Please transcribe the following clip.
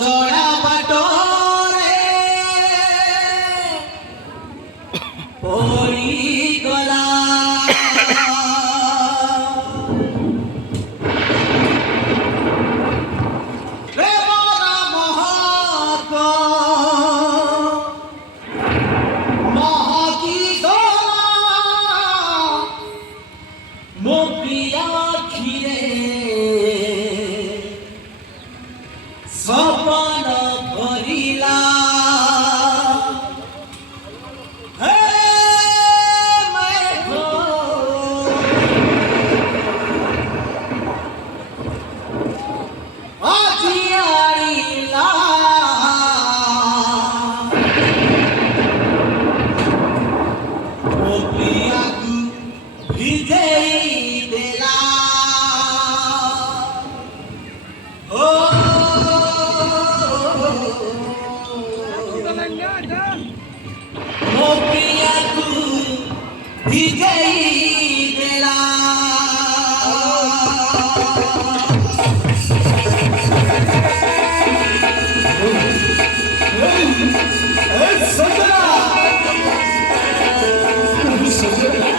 चढ़ा बाटरे पड़ी गला रे मोरा महक महकी गला मो प्रिया खिरे सपन भरिला हे मेघ आजियाइला ओ प्रिया तू भिजेई देला ओ ओ प्रिया तू भिजेई देला सजना सजना